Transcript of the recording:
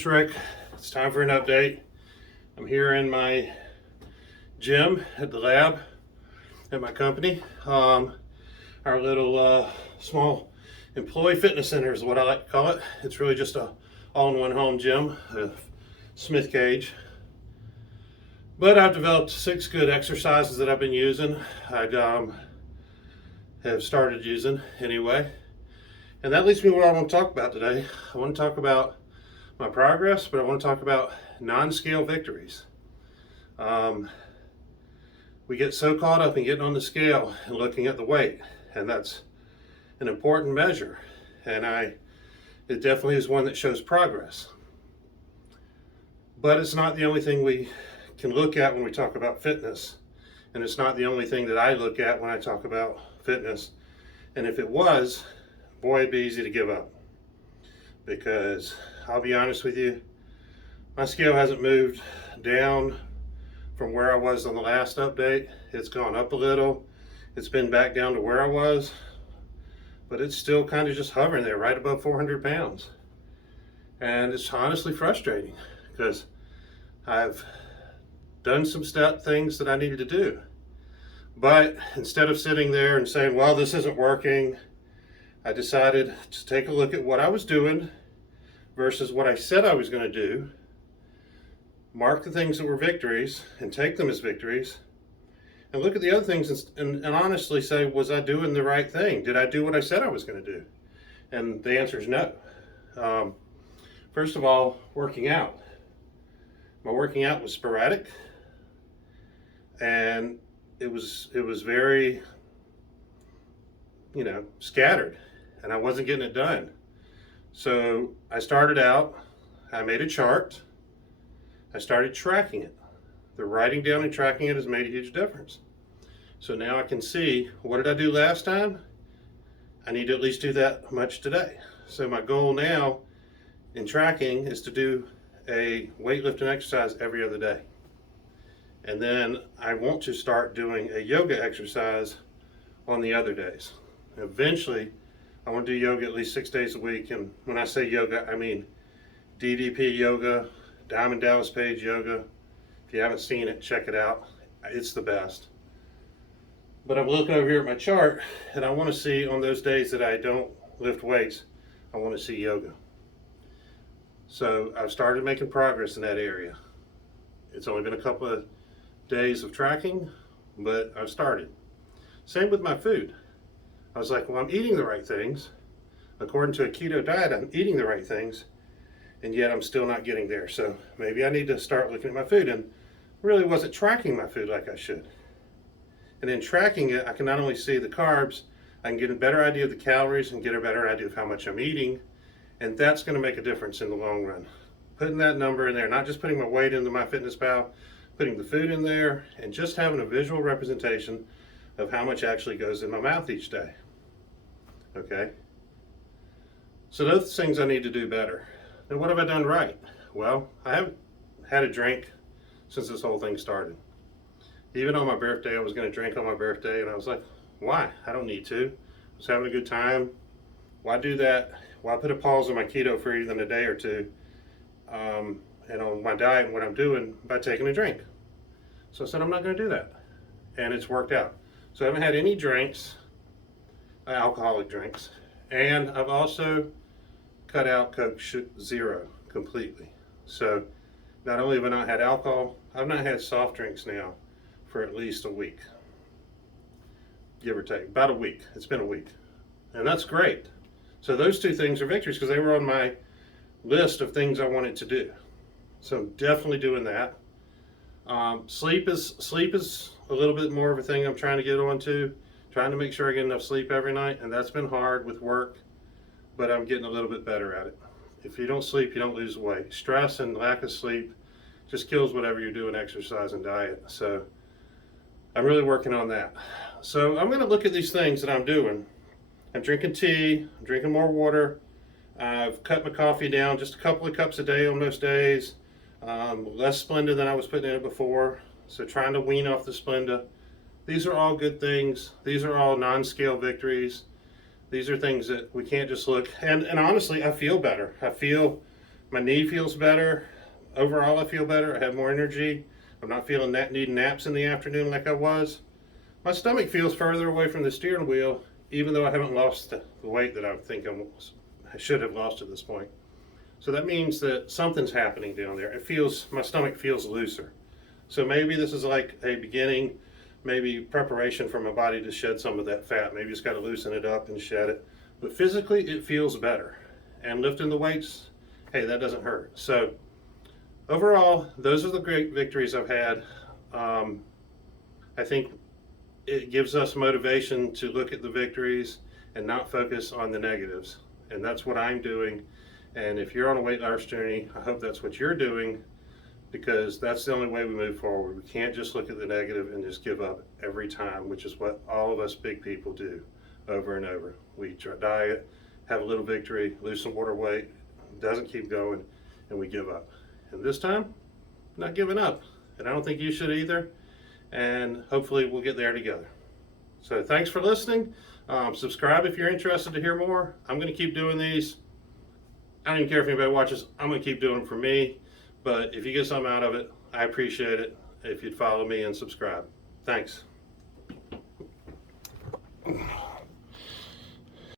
it's Rick. It's time for an update. I'm here in my gym at the lab at my company. Our little small employee fitness center is what I like to call it. It's really just a all-in-one home gym, a Smith cage. But I've developed 6 good exercises that I've been using. I have started using anyway. And that leads me to what I want to talk about today. I want to talk about my progress, but I want to talk about non-scale victories. We get so caught up in getting on the scale and looking at the weight, and that's an important measure. And it definitely is one that shows progress. But it's not the only thing we can look at when we talk about fitness. And it's not the only thing that I look at when I talk about fitness. And if it was, boy, it'd be easy to give up. Because I'll be honest with you, my scale hasn't moved down from where I was on the last update. It's gone up a little. It's been back down to where I was, but it's still kind of just hovering there right above 400 pounds. And it's honestly frustrating because I've done some things that I needed to do. But instead of sitting there and saying, well, this isn't working, I decided to take a look at what I was doing versus what I said I was going to do, mark the things that were victories and take them as victories, and look at the other things and honestly say, was I doing the right thing? Did I do what I said I was going to do? And the answer is no. First of all, working out. My working out was sporadic, and it was very, scattered, and I wasn't getting it done. So I started out, I made a chart, I started tracking it. The writing down and tracking it has made a huge difference. So now I can see, what did I do last time? I need to at least do that much today. So my goal now in tracking is to do a weightlifting exercise every other day. And then I want to start doing a yoga exercise on the other days. Eventually, I want to do yoga at least 6 days a week. And when I say yoga, I mean DDP yoga, Diamond Dallas Page yoga. If you haven't seen it, check it out. It's the best. But I'm looking over here at my chart, and I want to see on those days that I don't lift weights, I want to see yoga. So I've started making progress in that area. It's only been a couple of days of tracking, but I've started. Same with my food. I was like, well, I'm eating the right things. According to a keto diet, I'm eating the right things, and yet I'm still not getting there. So maybe I need to start looking at my food, and really wasn't tracking my food like I should. And in tracking it, I can not only see the carbs, I can get a better idea of the calories and get a better idea of how much I'm eating, and that's going to make a difference in the long run. Putting that number in there, not just putting my weight into MyFitnessPal, putting the food in there, and just having a visual representation of how much actually goes in my mouth each day. Okay? So those things I need to do better. Now what have I done right? Well, I haven't had a drink since this whole thing started. Even on my birthday, I was going to drink on my birthday, and I was like, why? I don't need to. I was having a good time. Why do that? Why put a pause on my keto for even a day or two, and on my diet and what I'm doing by taking a drink? So I said, I'm not going to do that. And it's worked out. So I haven't had any drinks, alcoholic drinks, and I've also cut out Coke Zero completely. So not only have I not had alcohol, I've not had soft drinks now for at least a week, give or take, about a week. It's been a week, and that's great. So those 2 things are victories because they were on my list of things I wanted to do. So I'm definitely doing that. Sleep is a little bit more of a thing I'm trying to get onto, trying to make sure I get enough sleep every night, and that's been hard with work, but I'm getting a little bit better at it. If you don't sleep, you don't lose weight. Stress and lack of sleep just kills whatever you're doing, exercise and diet. So I'm really working on that. So I'm going to look at these things that I'm doing. I'm drinking tea, I'm drinking more water. I've cut my coffee down just a couple of cups a day on most days. Less Splenda than I was putting in it before. So trying to wean off the Splenda. These are all good things. These are all non-scale victories. These are things that we can't just look. And honestly, I feel better. I feel My knee feels better. Overall, I feel better. I have more energy. I'm not feeling that needing naps in the afternoon like I was. My stomach feels further away from the steering wheel, even though I haven't lost the weight that I think I should have lost at this point. So that means that something's happening down there. My stomach feels looser. So maybe this is like a beginning, maybe preparation for my body to shed some of that fat. Maybe it's got to loosen it up and shed it. But physically, it feels better. And lifting the weights, hey, that doesn't hurt. So overall, those are the great victories I've had. I think it gives us motivation to look at the victories and not focus on the negatives. And that's what I'm doing. And if you're on a weight loss journey, I hope that's what you're doing, because that's the only way we move forward. We can't just look at the negative and just give up every time, which is what all of us big people do over and over. We diet, have a little victory, lose some water weight, doesn't keep going, and we give up. And this time, I'm not giving up. And I don't think you should either. And hopefully we'll get there together. So thanks for listening. Subscribe if you're interested to hear more. I'm going to keep doing these. I don't even care if anybody watches. I'm going to keep doing them for me. But if you get something out of it, I appreciate it if you'd follow me and subscribe. Thanks.